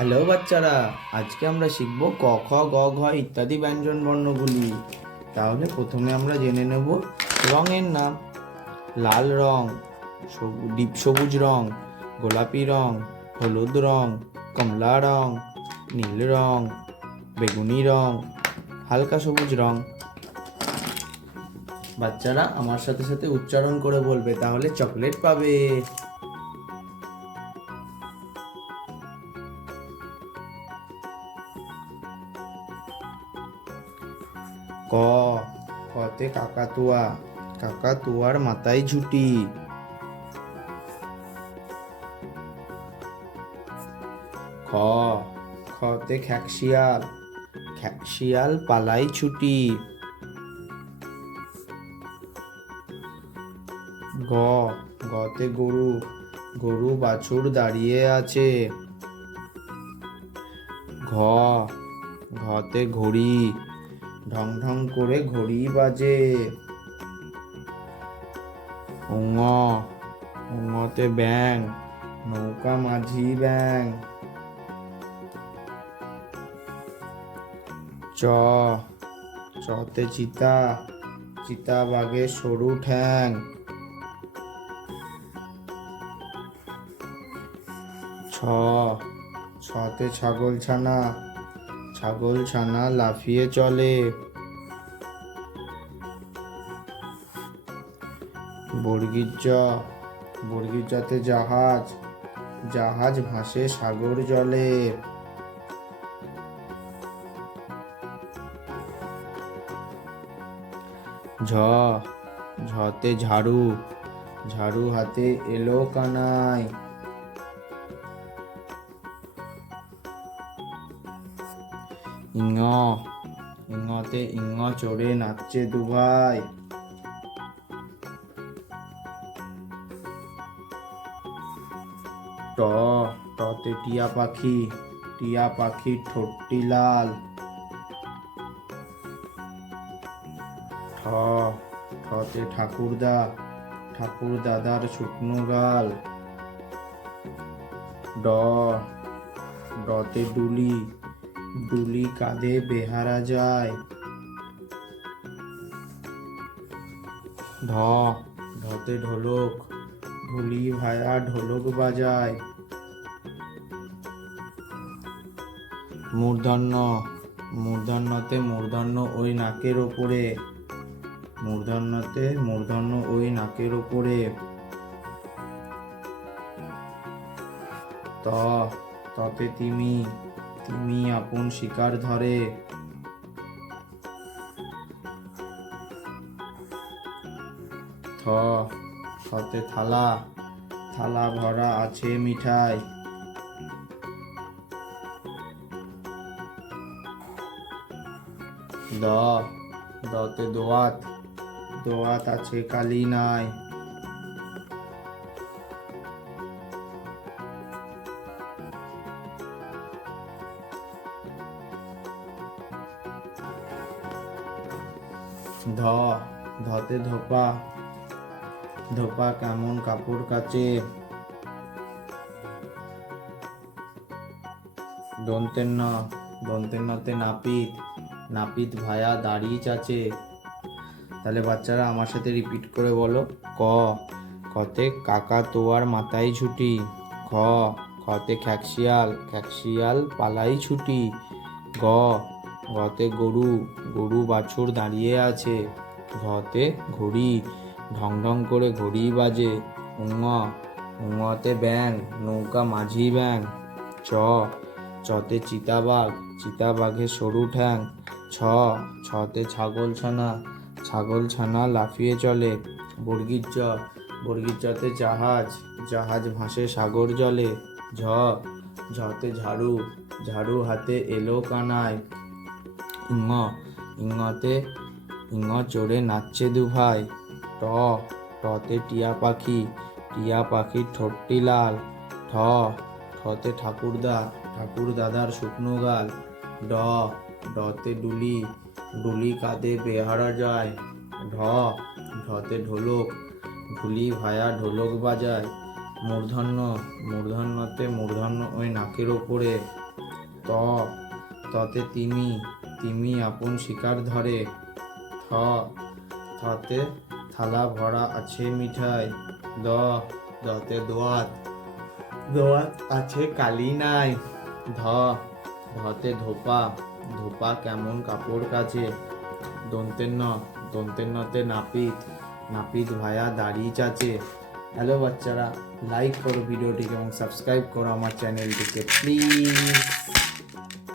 Hello বাচ্চারা, আজকে আমরা শিখব ক খ গ ঘ ইত্যাদি ব্যঞ্জন বর্ণগুলি। তাহলে প্রথমে আমরা জেনে নেব রঙের নাম। লাল রং, ডিপ সবুজ রং, গোলাপি রং, হলুদ রং, কমলা রং, নীল রং, বেগুনি রং, হালকা সবুজ রং। বাচ্চারা আমার সাথে সাথে উচ্চারণ করে বলবে, তাহলে চকলেট পাবে। ক, কতে কাকাতুয়া, কাকাতুয়ার মাথায় ঝুঁটি। খ, খতে খ্যাকশিয়াল, খ্যাকশিয়াল পালাই ছুটি। গ, গতে গরু, গরু বাছুর দাঁড়িয়ে আছে। ঘ, ঘতে ঘড়ি, ঢং ঢং করে ঘড়ি বাজে। ঙ, ঙতে ব্যাঙ, নৌকা মাঝি ব্যাঙ। চ, চতে চিতা, চিতা বাঘের সরু ঠ্যাং। ছ, ছতে ছাগল ছানা, ছাগল ছানা লাফিয়ে চলে। বর্গীর জ, বর্গীর জতে জাহাজ, জাহাজ ভাসে সাগর জলে। ঝ, ঝতে ঝাড়ু, ঝাড়ু হাতে এলো কানাই। ইঙ, ইঙতে ইঙ চড়ে নাচছে দুভাই। ট, টতে টিয়া পাখি, টিয়া পাখির ঠোঁটটি লাল। ঠ, ঠতে ঠাকুরদা, ঠাকুর দাদার শুকনো গাল। ড, ডতে ডুলি, ডুলি কাঁধে বেহারা যায়। ঢ, ঢতে ঢোলক, ঢুলি ভায়া ঢোলক বাজায়। মূর্ধন্য, মূর্ধন্যতে মূর্ধন্য ওই নাকের ওপরে, মূর্ধন্যতে মূর্ধন্য ওই নাকের ওপরে। ত, ততে তিমি, তিমি আপন শিকার ধরে। থ, থতে থালা, থালা ভরা আছে মিঠাই। দ, দতে দোয়াত, দোয়াত আছে কালি নাই। ধ, ধতে ধোপা, ধোপা কেমন কাপড় কাচে। দন্তের ন, দন্তের নতে নাপিত, নাপিত ভায়া দাড়ি চাচে। তাহলে বাচ্চারা আমার সাথে রিপিট করে বলো। ক, কতে কাকাতুয়ার মাথায় ঝুঁটি। খ, খতে খ্যাকশিয়াল, খ্যাকশিয়াল পালাই ছুটি। গ, গতে গরু, গরু বাছুর দাঁড়িয়ে আছে। ঘতে ঘড়ি, ঢং ঢং করে ঘড়ি বাজে। ঙ, ঙতে ব্যাঙ, নৌকা মাঝি ব্যাঙ। চ, চতে চিতাবাঘ, চিতাবাঘের সরু ঠ্যাং। ছ, ছতে ছাগল ছানা, ছাগল ছানা লাফিয়ে চলে। বর্গীর জ, বর্গীর জতে জাহাজ, জাহাজ ভাসে সাগর জলে। ঝ, ঝতে ঝাড়ু, ঝাড়ু হাতে এলো কানাই। ইঙ, ইঙতে ইঙ চড়ে নাচছে দুভাই। ট, টতে টিয়া পাখি, টিয়া পাখির ঠোঁটটি লাল। ঠ, ঠতে ঠাকুরদা, ঠাকুর দাদার শুকনো গাল। ড, ডতে ডুলি, ডুলি কাঁধে বেহারা যায়। ঢ, ঢতে ঢোলক, ঢুলি ভায়া ঢোলক বাজায়। মূর্ধন্য, মূর্ধন্যতে মূর্ধন্য ওই নাকের ওপরে। ত ততে তিমি তিমি আপন শিকার ধরে। থ থতে থালা ভরা আছে মিঠাই। দ দতে দোয়াত দোয়াত আছে কালি নাই। ধ ধতে ধোপা ধোপা কেমন কাপড় কাচে। দন্তের ন দন্তের নতে নাপিত নাপিত ভায়া দাড়ি চাচে। হ্যালো বাচ্চারা, লাইক করো ভিডিওটিকে এবং সাবস্ক্রাইব করো আমার চ্যানেলটিকে প্লিজ।